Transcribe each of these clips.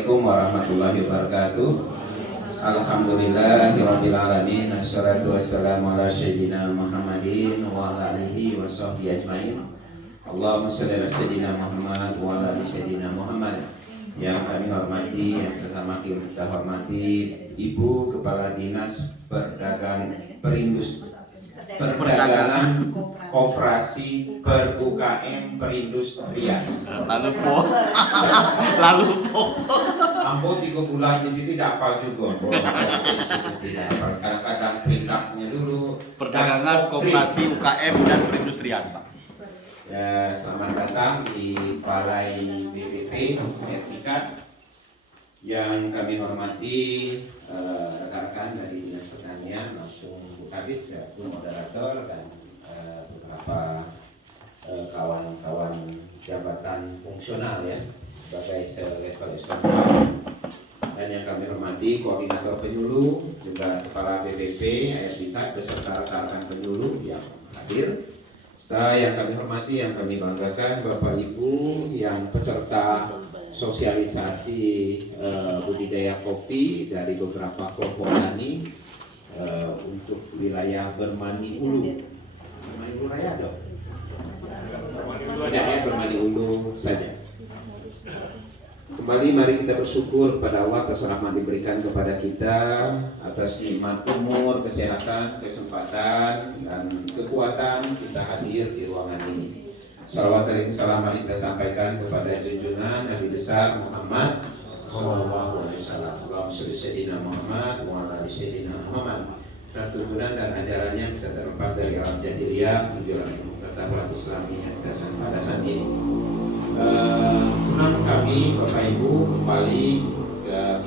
Assalamualaikum warahmatullahi wabarakatuh. Alhamdulillahirabbil alamin. Assalatu wassalamu ala sayyidina Muhammadin wa ala alihi wa sahbihi ajmain. Allahumma shalli ala sayyidina Muhammad wa ala ali sayyidina Muhammad. Yang kami hormati, yang sesama kita hormati Ibu Kepala Dinas Perdagangan Koperasi Per-UKM Perindustrian. Lalu po. Ambo 3 bulan di situ tidak hafal juga. Di situ tidak hafal. Kadang-kadang perintahnya dulu. Perdagangan, koperasi, UKM dan perindustrian, Pak. Ya, selamat datang di Balai BPP Etika. Yang kami hormati rekan-rekan dari Dinas Pertanian, langsung Bu Kabid selaku moderator dan beberapa kawan-kawan jabatan fungsional ya sebagai selevel instrumental, dan yang kami hormati koordinator penyuluh juga kepala BPP Ayat Bitak beserta rekan-rekan penyuluh yang hadir. Setelah yang kami hormati, yang kami banggakan Bapak Ibu yang peserta sosialisasi budidaya kopi dari beberapa kelompok tani untuk wilayah Bermani Ulu. Bermani Ulu Raya dong? Tidak ya, Bermani Ulu saja. Kembali mari kita bersyukur pada Allah atas rahmat diberikan kepada kita, atas nikmat umur, kesehatan, kesempatan, dan kekuatan kita hadir di ruangan ini. Salawat dan salam kita sampaikan kepada junjungan Nabi besar Muhammad sallallahu alaihi wasallam. Allahumma shalli sayyidina Muhammad wa ala ali sayyidina Muhammad. Atas tuntunan dan ajarannya kita terlepas dari alam jahiliyah menuju alam ketakwaan Islamiyah kita pada saat ini. Senang kami Bapak Ibu kembali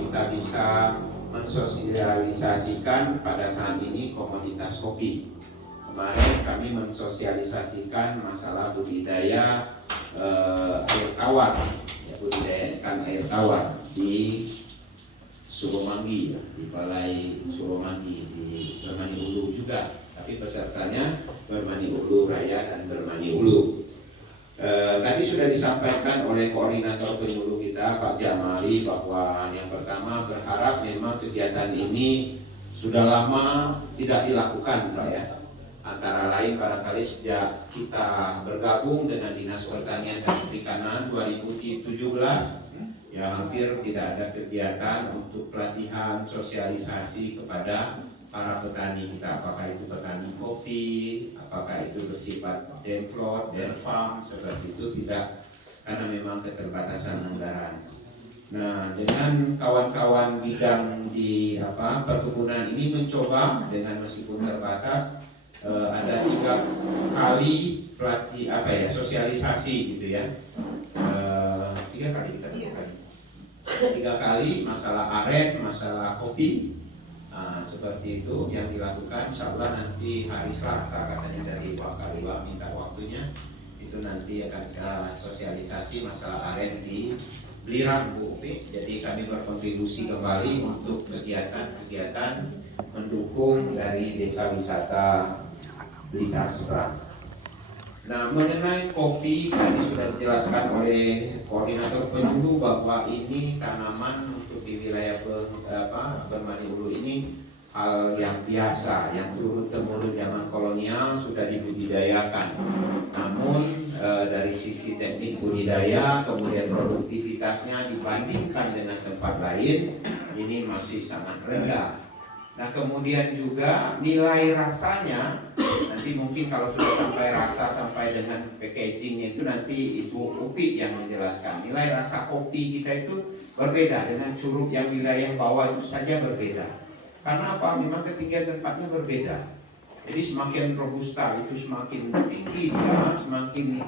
kita bisa mensosialisasikan pada saat ini komoditas kopi. Kemarin kami mensosialisasikan masalah budidaya air tawar, ya, budidaya ikan air tawar di Suromanggi, ya, di Balai Suromanggi di Bermani Ulu juga, tapi pesertanya Bermani Ulu Raya dan Bermani Ulu. Tadi sudah disampaikan oleh koordinator penyuluh kita Pak Jamali bahwa yang pertama berharap memang kegiatan ini sudah lama tidak dilakukan Pak ya. Antara lain barangkali sejak kita bergabung dengan Dinas Pertanian dan Perikanan 2017 ya hampir tidak ada kegiatan untuk pelatihan sosialisasi kepada para petani kita, apakah itu petani kopi, apakah itu bersifat denflot, denfarm, seperti itu tidak, karena memang keterbatasan anggaran. Nah, dengan kawan-kawan bidang di perkebunan ini mencoba dengan meskipun terbatas ada 3 kali sosialisasi gitu ya. 3 kali kita lakukan. 3 kali masalah aren, masalah kopi. Nah, seperti itu yang dilakukan. Insyaallah nanti hari Selasa katanya dari Wakaliwa minta waktunya, itu nanti akan kita sosialisasi masalah aren di Blirang Bu Upi. Jadi kami berkontribusi kembali untuk kegiatan-kegiatan mendukung dari desa wisata Blitar Seberang. Nah, mengenai kopi tadi sudah dijelaskan oleh koordinator penyuluh bahwa ini tanaman untuk di wilayah Bermani Ulu ini hal yang biasa, yang turun temurun zaman kolonial sudah dibudidayakan. Namun dari sisi teknik budidaya kemudian produktivitasnya dibandingkan dengan tempat lain ini masih sangat rendah. Nah, kemudian juga nilai rasanya nanti mungkin kalau sudah sampai rasa sampai dengan packagingnya itu nanti Ibu Upi yang menjelaskan. Nilai rasa kopi kita itu berbeda dengan curug yang wilayah bawah itu saja berbeda. Karena apa? Memang ketinggian tempatnya berbeda. Jadi semakin robusta itu semakin tinggi dia, semakin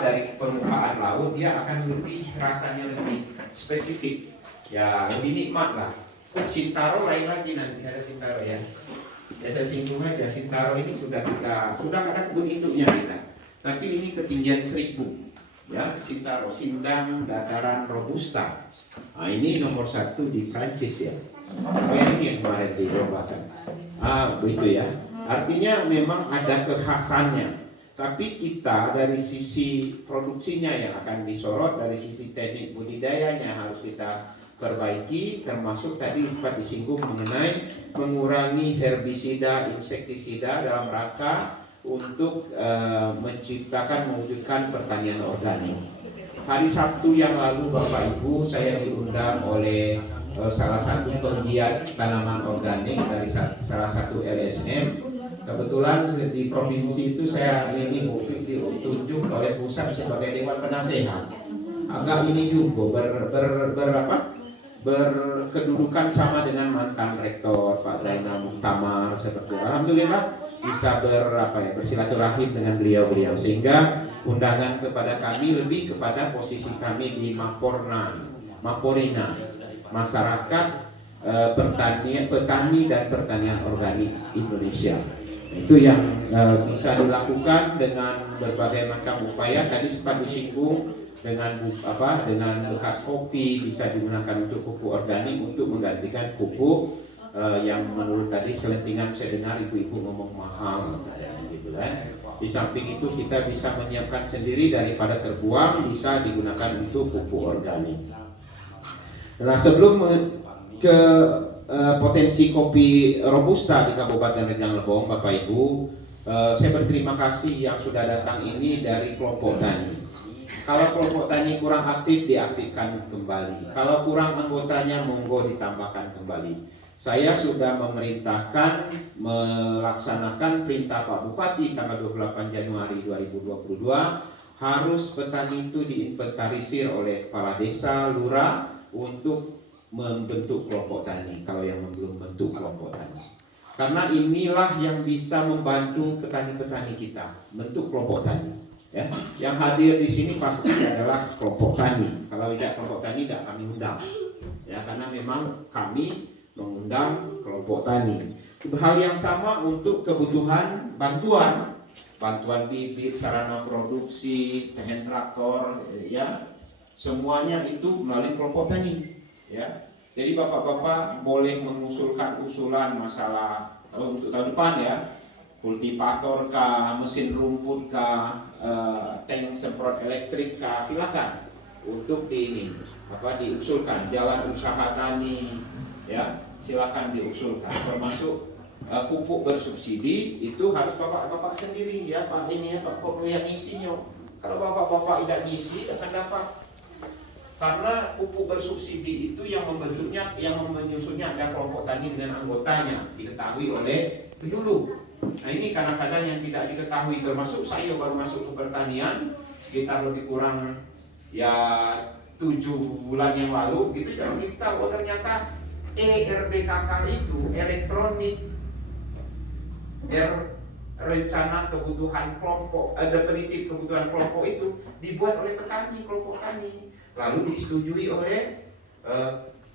dari permukaan laut dia akan lebih rasanya lebih spesifik. Ya, lebih nikmat lah. Sintaro lain lagi, nanti ada Sintaro ya. Ya saya singgung aja, Sintaro ini sudah ada kebun induknya kita. Tapi ini ketinggian 1000 ya, Sintaro, Sindang Dataran Robusta. Nah, ini nomor 1 di Prancis ya. Oh ya, ini yang kemarin dicobakan. Begitu ya. Artinya memang ada kekhasannya. Tapi kita dari sisi produksinya yang akan disorot, dari sisi teknik budidayanya harus kita perbaiki, termasuk tadi sempat disinggung mengenai mengurangi herbisida, insektisida dalam rangka untuk menciptakan, mewujudkan pertanian organik. Hari Sabtu yang lalu Bapak Ibu saya diundang oleh salah satu penggiat tanaman organik dari salah satu LSM. Kebetulan di provinsi itu saya ini ditunjuk oleh pusat sebagai Dewan Penasehat. Agak ini juga berkedudukan sama dengan mantan rektor Pak Zainal Muhtamar seperti itu. Alhamdulillah bisa bersilaturahim dengan beliau-beliau, sehingga undangan kepada kami lebih kepada posisi kami di Maporina, masyarakat petani dan pertanian organik Indonesia. Itu yang bisa dilakukan dengan berbagai macam upaya. Tadi sempat disinggung dengan bekas kopi bisa digunakan untuk pupuk organik untuk menggantikan pupuk yang menurut tadi selentingan saya dengar ibu-ibu ngomong mahal gitu kan. Di samping itu kita bisa menyiapkan sendiri daripada terbuang, bisa digunakan untuk pupuk organik. Nah, sebelum ke potensi kopi robusta di Kabupaten Rejang Lebong, Bapak Ibu, saya berterima kasih yang sudah datang ini dari kelompok tani. Kalau kelompok tani kurang aktif, diaktifkan kembali. Kalau kurang anggotanya, monggo ditambahkan kembali. Saya sudah memerintahkan melaksanakan perintah Pak Bupati tanggal 28 Januari 2022, harus petani itu diinventarisir oleh kepala desa, lurah untuk membentuk kelompok tani kalau yang belum bentuk kelompok tani. Karena inilah yang bisa membantu petani-petani kita bentuk kelompok tani. Ya, yang hadir di sini pasti adalah kelompok tani. Kalau tidak kelompok tani tidak kami undang. Ya, karena memang kami mengundang kelompok tani. Hal yang sama untuk kebutuhan bantuan bibit, sarana produksi, hand traktor, ya, semuanya itu melalui kelompok tani. Ya, jadi bapak-bapak boleh mengusulkan usulan masalah untuk tahun depan ya, kultivator kah, mesin rumput kah, tank semprot elektrik kah, silakan untuk diusulkan. Jalan usaha tani ya, silakan diusulkan. Termasuk pupuk bersubsidi itu harus bapak-bapak sendiri ya, Pak ini ya, Pak Koplo yang ngisinya. Kalau bapak-bapak tidak ngisi akan dapat. Karena pupuk bersubsidi itu yang membentuknya, yang menyusunnya ada kelompok tani dengan anggotanya, diketahui oleh penyuluh. Nah ini kadang-kadang yang tidak diketahui, termasuk saya baru masuk ke pertanian sekitar lebih kurang ya 7 bulan yang lalu gitu, jangan kita tahu ternyata ERBKK itu elektronik rencana kebutuhan kelompok, definitif kebutuhan kelompok itu dibuat oleh petani, kelompok tani, lalu disetujui oleh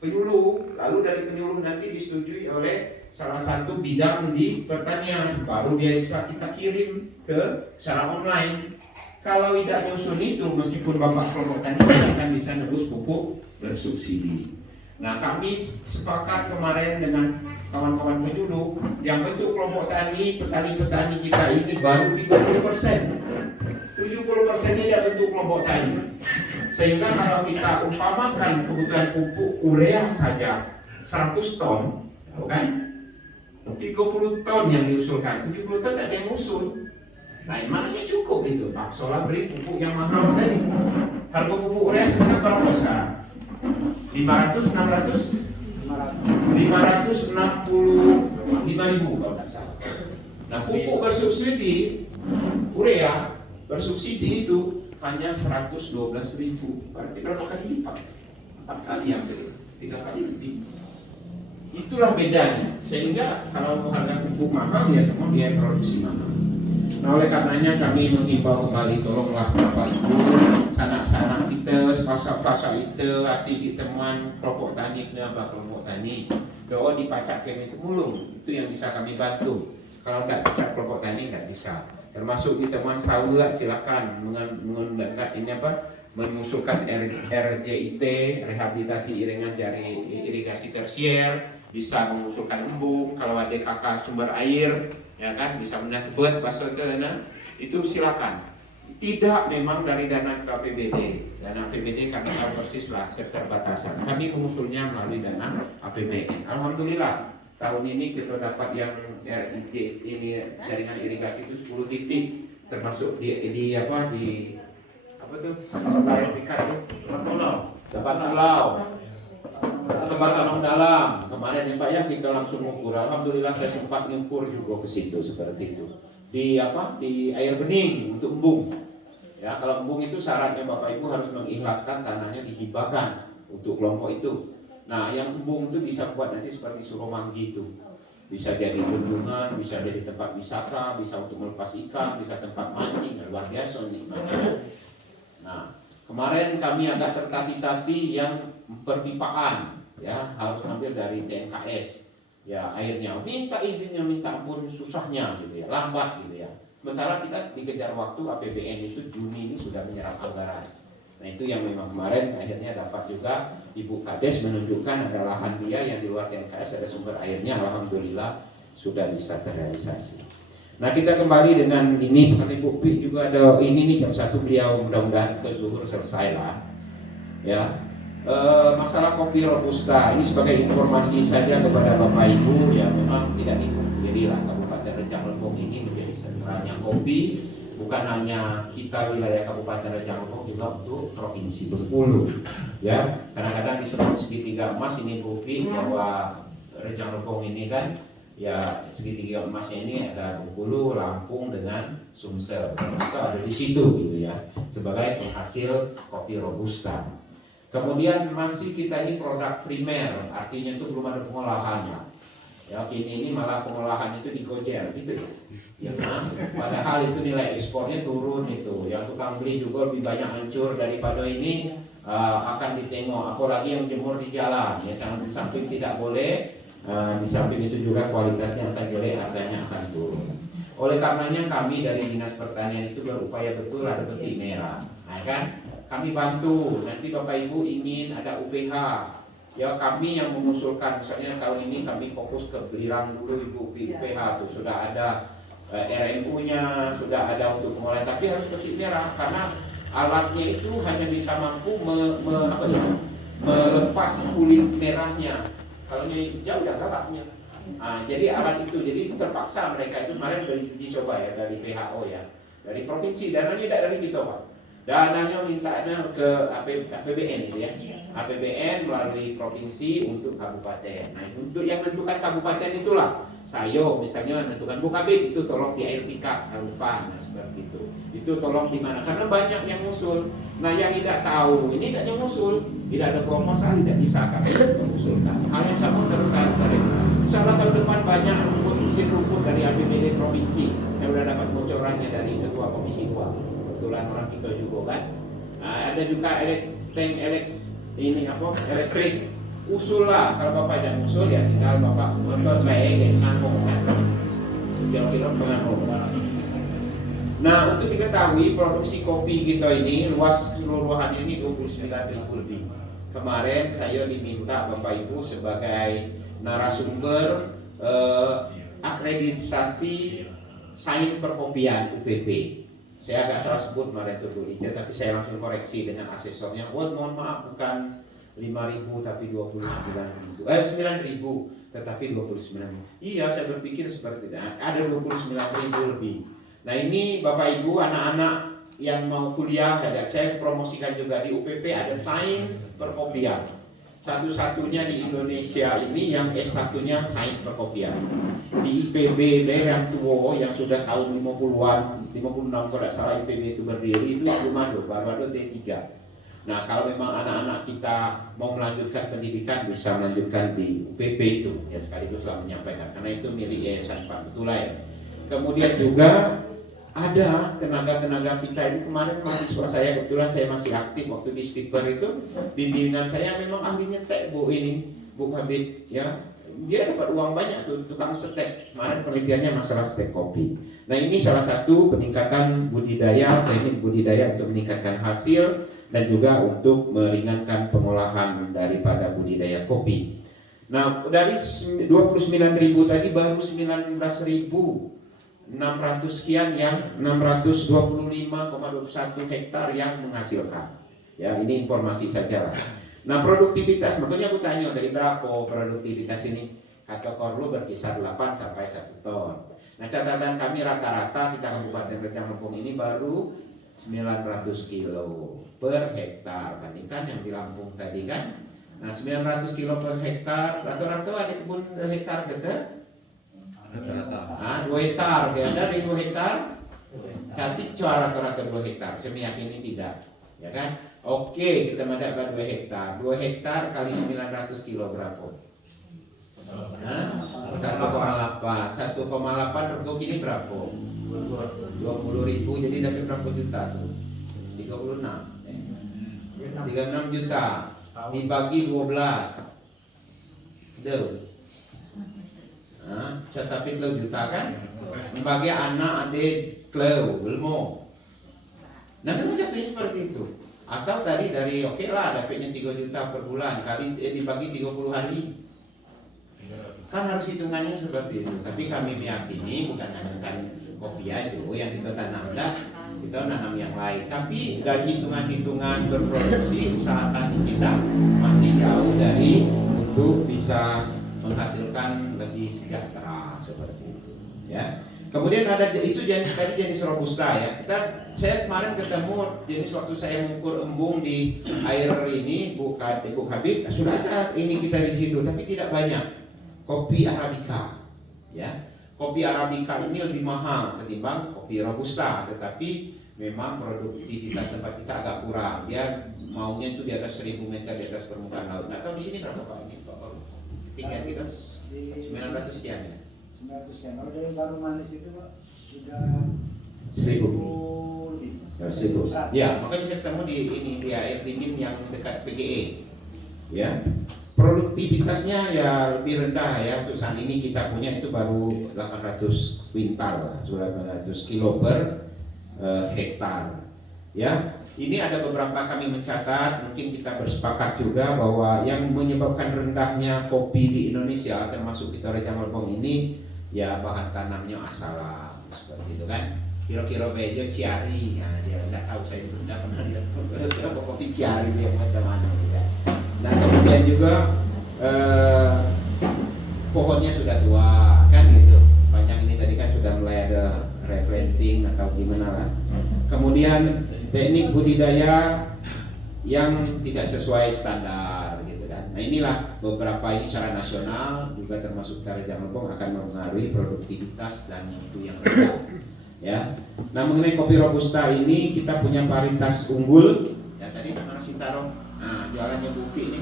penyuluh, lalu dari penyuluh nanti disetujui oleh salah satu bidang di pertanian, baru biasa kita kirim ke secara online. Kalau tidak nyusun itu, meskipun bapak kelompok tani tidak akan bisa nebus pupuk bersubsidi. Nah, kami sepakat kemarin dengan kawan-kawan penyuluh yang bentuk kelompok tani, petani-petani kita ini baru 30%. 70% ini tidak bentuk kelompok tani. Sehingga kalau kita umpamakan kebutuhan pupuk urea saja 100 ton, kan? 30 ton yang diusulkan, 70 ton tidak ada yang usul. Nah, mananya cukup itu, Pak Sola beri pupuk yang mahal tadi. Harga pupuk urea seberapa besar? 565.000 kalau tidak salah. Nah, pupuk bersubsidi urea bersubsidi itu hanya 112.000. Berarti berapa kali lipat? 4 kali hampir, 3 kali lebih. Itulah bedanya. Sehingga kalau harga pupuk mahal ya semua biaya produksi mahal. Nah, oleh karenanya kami menghimbau kembali, tolonglah Bapak Ibu, sanak-sanak kita, pasal-pasal itu, hati di teman kelompok tani, kenapa kelompok tani, doa dipacak kami itu mulung, itu yang bisa kami bantu. Kalau nggak bisa kelompok tani nggak bisa. Termasuk di teman sawah silakan menggunakan ini mengusulkan RJIT, rehabilitasi iringan dari irigasi tersier, bisa mengusulkan embung, kalau ada kakak sumber air, ya kan, bisa menatbet pasal ke itu silakan. Tidak memang dari dana APBD. Dana APBD kami tahu persis lah keterbatasan. Kami mengusulnya melalui dana APBN. Alhamdulillah tahun ini kita dapat yang ini jaringan irigasi itu 10 titik, termasuk di apa tuh? Supplier ikan tuh, tempat pulau. Tempat tanam dalam. Kemarin ya Pak ya kita langsung mengukur. Alhamdulillah saya sempat mengukur juga ke situ seperti itu. Di air bening untuk embung. Ya, kalau embung itu syaratnya Bapak Ibu harus mengikhlaskan tanahnya dihibahkan untuk kelompok itu. Nah, yang embung itu bisa buat nanti seperti Suramanggi itu. Bisa jadi bendungan, bisa jadi tempat wisata, bisa untuk melepas ikan, bisa tempat mancing, luar biasa nih. Nah, kemarin kami agak tertati-tati yang perpipaan, ya harus ambil dari TNKS. Ya airnya minta izinnya, minta ampun susahnya gitu ya, lambat gitu ya. Sementara kita dikejar waktu APBN itu Juni ini sudah menyerap anggaran. Nah itu yang memang kemarin akhirnya dapat juga Ibu Kades menunjukkan ada lahan dia yang di luar TNKS ada sumber airnya, alhamdulillah sudah bisa terrealisasi. Nah kita kembali dengan ini, karena Ibu Pi juga ada ini nih jam 1 beliau mudah-mudahan ke zuhur selesai lah. Ya. Masalah kopi robusta ini sebagai informasi saja kepada Bapak Ibu ya, memang tidak ikut jadilah Kabupaten Rejang Lebong ini menjadi sentralnya kopi, bukan hanya kita wilayah Kabupaten Rejang Lebong, juga untuk Provinsi Bengkulu ya. Kadang-kadang disebut segitiga emas ini kopi, bahwa Rejang Lebong ini kan ya segitiga emasnya ini ada Bengkulu, Lampung dengan Sumsel, itu ada di situ gitu ya, sebagai penghasil kopi robusta. Kemudian masih kita ini produk primer, artinya itu belum ada pengolahannya. Ya kini ini malah pengolahan itu digojer gitu ya. Ya kan? Padahal itu nilai ekspornya turun itu. Yang tukang beli juga lebih banyak hancur daripada ini akan ditengok. Apalagi yang jemur di jalan. Ya jangan di samping tidak boleh, di samping itu juga kualitasnya akan jelek, harganya akan turun. Oleh karenanya kami dari Dinas Pertanian itu berupaya betul ada peti merah. Nah kan? Kami bantu, nanti Bapak Ibu ingin ada UPH, ya kami yang mengusulkan, misalnya tahun ini kami fokus ke Belirang dulu Ibu UPH tuh sudah ada RMU-nya, sudah ada untuk pengolahan, tapi harus peti merah karena alatnya itu hanya bisa mampu melepas kulit merahnya, kalau yang hijau udah galaknya. Nah, jadi alat itu, jadi terpaksa mereka itu kemarin uji coba ya dari WHO ya, dari provinsi, dananya tidak dari kita Pak. Dananya mintanya ke APBN gitu ya. APBN melalui provinsi untuk kabupaten. Nah, untuk yang menentukan kabupaten itulah. Sayo misalnya menentukan Bukabit itu tolong di air pika, Harupan, nah, seperti itu. Itu tolong di mana? Karena banyak yang ngusul. Nah, yang tidak tahu ini tidak yang ngusul, tidak ada promosi, tidak bisa kami mengusulkan. Hal yang sama terkait dari insyaallah tahun depan banyak mesin rumput dari APBD provinsi yang sudah dapat bocorannya dari Ketua Komisi 2. Kebetulan orang kita juga kan. Nah, ada juga elektrik usul lah. Kalau Bapak jangan usul ya tinggal Bapak nonton baik dan ngangkong kan. Kira-kira pengangkong. Nah untuk diketahui produksi kopi kita ini luas keseluruhan ini 29.000 lebih. Kemarin saya diminta Bapak Ibu sebagai narasumber akreditasi sains perkopian UPP. Saya agak salah sebut kemarin itu Bu Ija, tapi saya langsung koreksi dengan asesornya. Mohon maaf bukan 5.000 tapi 29.000. 9.000 tetapi 29.000. Iya, saya berpikir seperti itu. Ada 29.000 lebih. Nah, ini Bapak Ibu anak-anak yang mau kuliah, saya promosikan juga di UPP ada sains perkopian. Satu-satunya di Indonesia ini yang S1-nya sains perkopian. Di IPB daerah Tuwo yang sudah tahun 50-an, 56 kalau tidak salah IPB itu berdiri itu belum ada, baru ada D3. Nah kalau memang anak-anak kita mau melanjutkan pendidikan bisa melanjutkan di UPP itu, ya sekaligus lah menyampaikan karena itu milik Yayasan Pak Betulai. Kemudian juga ada tenaga-tenaga kita ini kemarin mahasiswa saya, kebetulan saya masih aktif waktu di Stiper itu, bimbingan saya memang ahli nyetek Bu Habib ya, dia dapat uang banyak tuh tukang setek. Kemarin penelitiannya masalah stek kopi. Nah ini salah satu peningkatan budidaya, teknik budidaya untuk meningkatkan hasil dan juga untuk meringankan pengolahan daripada budidaya kopi. Nah dari 29.000 tadi baru 19.000 600 sekian yang 625,21 hektar yang menghasilkan. Ya, ini informasi saja. Nah, produktivitas, makanya aku tanya dari berapa produktivitas ini? Kata Korlu berkisar 8 sampai 1 ton. Nah, catatan kami rata-rata kita Kabupaten Rejang Lempung ini baru 900 kilo per hektar. Bandingkan yang di Lampung tadi kan. Nah, 900 kilo per hektar, rata-rata ada kebun hektar dekat? Rata-rata. 2 hektar, ada di 2 hektar? Cantik cua rata-rata 2 hektar, saya meyakini tidak. Ya kan? Oke, kita mendapatkan 2 hektar. 2 hektar kali 900 kilo berapa? 1,8. 1,8 rego kini berapa? 20.000, jadi dapat berapa juta tuh? 36. 36 juta dibagi 12. Duh. Saya sapit lo juta kan? Bagi anak adik klau belum. Nah, kita jatuhnya seperti itu. Atau tadi dari oke lah dapatnya 3 juta per bulan kali dibagi 30 hari. Kan harus hitungannya seperti itu. Tapi kami meyakini bukan hanya kopi aja yang kita tanam dah, kita nanam yang lain. Tapi dari hitungan-hitungan berproduksi usahakan kita masih jauh dari untuk bisa menghasilkan lebih sejahtera seperti itu. Ya. Kemudian ada itu tadi jenis robusta ya. Saya kemarin ketemu jenis waktu saya mengukur embung di air ini Bu Habib sudah ada ini kita di situ tapi tidak banyak. Kopi Arabica, ya. Kopi Arabica ini lebih mahal ketimbang kopi robusta, tetapi memang produktivitas tempat kita agak kurang. Dia maunya itu di atas 1000 meter di atas permukaan laut. Nah, tahu di sini berapa Pak ini Pak? Ketinggian kita 900 sekian ya. 900 sekian. Kalau dari baru manis itu Pak sudah 1000. Ya, makanya saya ketemu di air dingin yang dekat PGE. Ya. Produktivitasnya ya lebih rendah ya. Untuk saat ini kita punya itu baru 800 kuintal, 800 kilo per hektar. Ya, ini ada beberapa kami mencatat, mungkin kita bersepakat juga bahwa yang menyebabkan rendahnya kopi di Indonesia, termasuk kita Rejang Lempung ini, ya bahan tanamnya asalam seperti itu kan. Kira-kira bejo ciari, ya dia nggak tahu saya juga tidak pernah lihat kopi ciari dia macam mana ya. Nah kemudian juga pohonnya sudah tua kan gitu. Sepanjang ini tadi kan sudah mulai ada replanting atau gimana lah. Kemudian teknik budidaya yang tidak sesuai standar gitu kan. Nah inilah beberapa ini secara nasional juga termasuk Rejang Lempung akan mempengaruhi produktivitas dan mutu yang rendah. Ya. Nah mengenai kopi robusta ini kita punya varietas unggul. Ya tadi mana Sintaro. Nah jualannya Buki ini.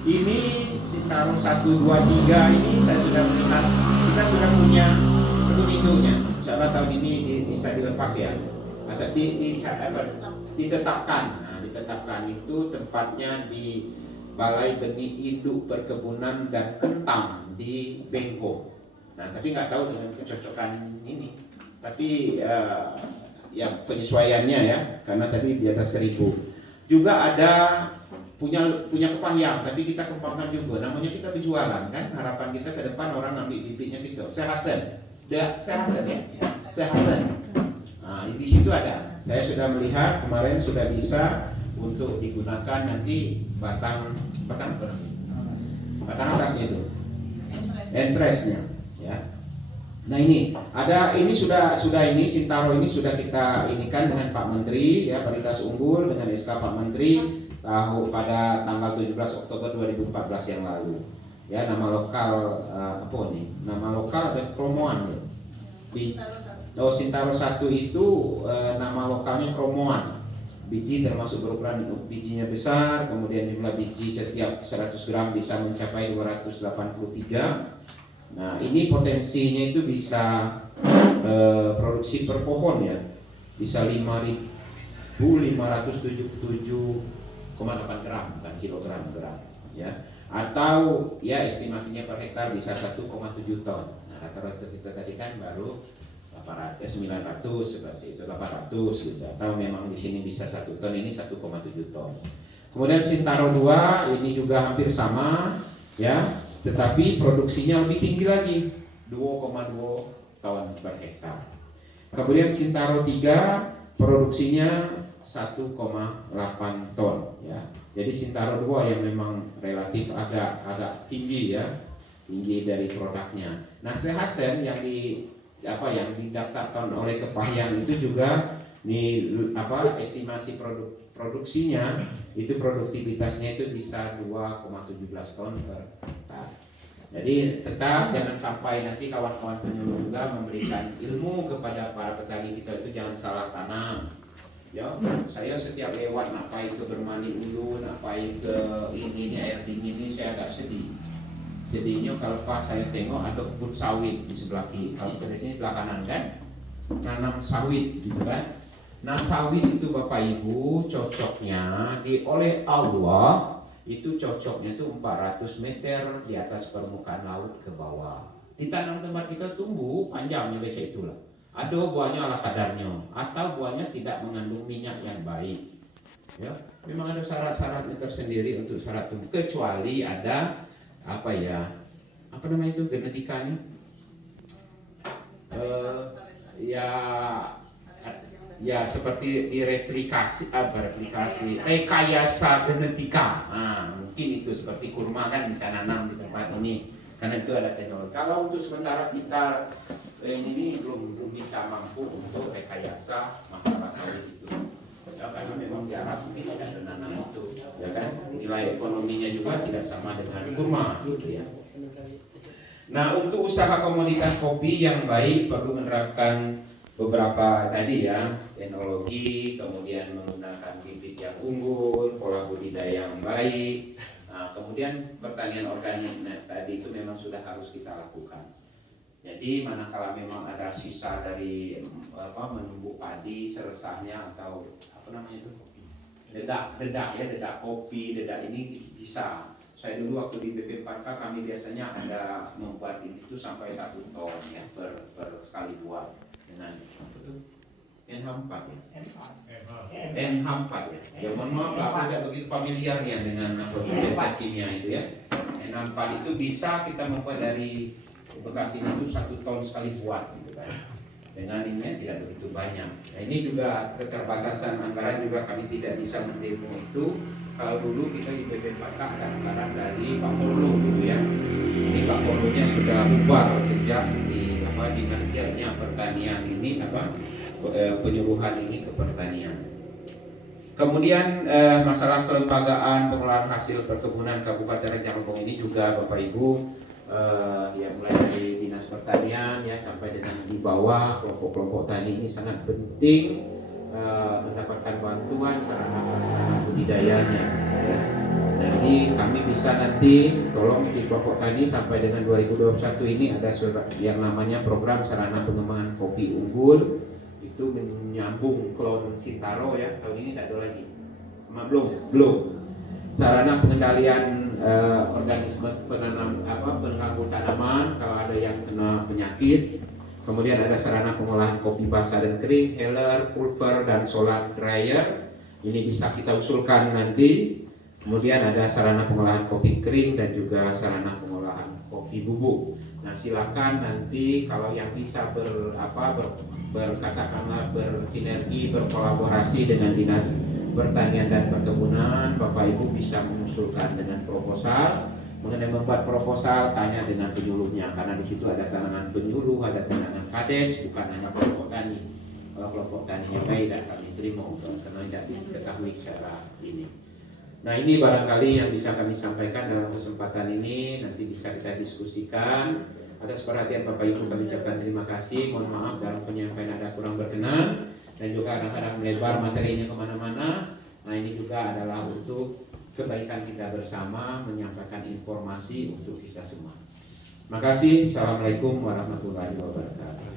Ini Sintaro 1, 2, 3 ini saya sudah melihat kita sudah punya kebun induknya. Insyaallah tahun ini bisa dilepas ya. Nah, tapi ditetapkan. Nah, ditetapkan itu tempatnya di Balai Benih Induk Perkebunan dan Kentang di Bengkok. Nah, tapi nggak tahu dengan kecocokan ini. Tapi ya penyesuaiannya ya, karena tadi di atas 1000. Juga ada punya kepahyang, tapi kita kembangkan juga. Namanya kita berjualan kan. Harapan kita ke depan orang ngambil bibitnya gitu. Sehasen ya. Sehasen. Nah, di situ ada. Saya sudah melihat kemarin sudah bisa untuk digunakan nanti batang atasnya itu. Entresnya ya. Nah ini ada ini sudah ini Sintaro ini sudah kita inikan dengan Pak Menteri ya, varietas unggul dengan SK Pak Menteri pada tanggal 17 Oktober 2014 yang lalu. Ya nama lokal apa nih? Nama lokal ada Kromoan ya. Sintaro 1 itu nama lokalnya Kromoan. Biji termasuk berukuran bijinya besar, kemudian jumlah biji setiap 100 gram bisa mencapai 283. Nah ini potensinya itu bisa produksi per pohon ya bisa 5.577,8 gram bukan kilogram ya, atau ya estimasinya per hektar bisa 1,7 ton. Nah rata-rata kita tadi kan baru 900 seperti itu 800 gitu, atau memang di sini bisa 1 ton, ini 1,7 ton. Kemudian Sintaro 2 ini juga hampir sama ya, tetapi produksinya lebih tinggi lagi 2,2 ton per hektar. Kemudian Sintaro 3 produksinya 1,8 ton ya. Jadi Sintaro 2 yang memang relatif agak tinggi ya, tinggi dari produknya. Nah, Sehasen yang didaftarkan oleh Kepahyang itu juga estimasi produksinya itu produktivitasnya itu bisa 2,17 ton per hektar. Jadi tetap jangan sampai nanti kawan-kawan penyuluh juga memberikan ilmu kepada para petani kita itu jangan salah tanam. Ya, saya setiap lewat napai ke Bermani Ulu, napai ke ini air dingin ini saya agak sedih. Sedihnya kalau pas saya tengok ada kebun sawit di sebelah kiri. Kalau ke sini sebelah kanan kan, nanam sawit gitu kan. Nah, sawit itu Bapak Ibu cocoknya oleh Allah itu cocoknya itu 400 meter di atas permukaan laut ke bawah. Ditanam tempat kita tumbuh panjangnya biasa itulah. Ada buahnya ala kadarnya atau buahnya tidak mengandung minyak yang baik. Ya, memang ada syarat-syaratnya tersendiri untuk syarat tumbuh kecuali ada itu genetikanya. Ya seperti rekayasa genetika. Mungkin itu seperti kurma kan bisa nanam di tempat ini karena itu ada teknologi. Kalau untuk sementara kita ini belum bisa mampu untuk rekayasa masalah sawit itu. Ya, karena memang di Arab mungkin ada nanam itu, ya kan? Nilai ekonominya juga tidak sama dengan kurma, gitu ya. Nah, untuk usaha komoditas kopi yang baik perlu menerapkan beberapa tadi ya, teknologi, kemudian menggunakan bibit yang unggul, pola budidaya yang baik. Nah, kemudian pertanian organik tadi itu memang sudah harus kita lakukan. Jadi manakala memang ada sisa dari menumbuk padi, seresahnya atau dedak kopi, dedak ini bisa. Saya dulu waktu di BP4K kami biasanya ada membuat ini itu sampai 1 ton ya per sekali buat dengan NH4 ya. NH4 ya. Ya mohon maaf lah, tidak begitu familiar ya dengan zat kimia itu ya. NH4 itu bisa kita membuat dari bekas ini itu 1 ton sekali buat gitu kan. Dengan ini tidak begitu banyak. Nah, ini juga keterbatasan anggaran juga kami tidak bisa mendemo itu. Kalau dulu kita di BP4K ada anggaran dari Bapollo gitu ya. Ini Bapollo-nya sudah bubar sejak di mergernya pertanian ini penyuluhan ini ke pertanian. Kemudian masalah kelembagaan pengelolaan hasil perkebunan Kabupaten Raja Ampat ini juga Bapak Ibu mulai dari Dinas Pertanian ya sampai dengan di bawah kelompok-kelompok tani ini sangat penting mendapatkan bantuan sarana budidayanya ya. Nanti kami bisa tolong di kelompok tani sampai dengan 2021 ini ada yang namanya program sarana pengembangan kopi unggul itu menyambung klon Sintaro ya, tahun ini tidak ada lagi belum sarana pengendalian organisme pengganggu tanaman kalau ada yang kena penyakit. Kemudian ada sarana pengolahan kopi basah dan kering, heller, pulver, dan solar dryer. Ini bisa kita usulkan nanti. Kemudian ada sarana pengolahan kopi kering dan juga sarana pengolahan kopi bubuk. Nah, silakan nanti kalau yang bisa bersinergi, berkolaborasi dengan Dinas Pertanian dan Perkebunan, Bapak Ibu bisa mengusulkan dengan proposal. Mengenai membuat proposal, tanya dengan penyuluhnya karena di situ ada tantangan penyuluh, ada tantangan kades, bukan hanya kelompok tani. Kalau kelompok taninya baik dan kami terima karena tidak diketahui secara ini. Nah, ini barangkali yang bisa kami sampaikan dalam kesempatan ini. Nanti bisa kita diskusikan. Atas perhatian Bapak Ibu kami ucapkan terima kasih. Mohon maaf dalam penyampaian ada kurang berkenan dan juga kadang-kadang melebar materinya kemana-mana. Nah, ini juga adalah untuk kebaikan kita bersama, menyampaikan informasi untuk kita semua. Terima kasih. Assalamualaikum warahmatullahi wabarakatuh.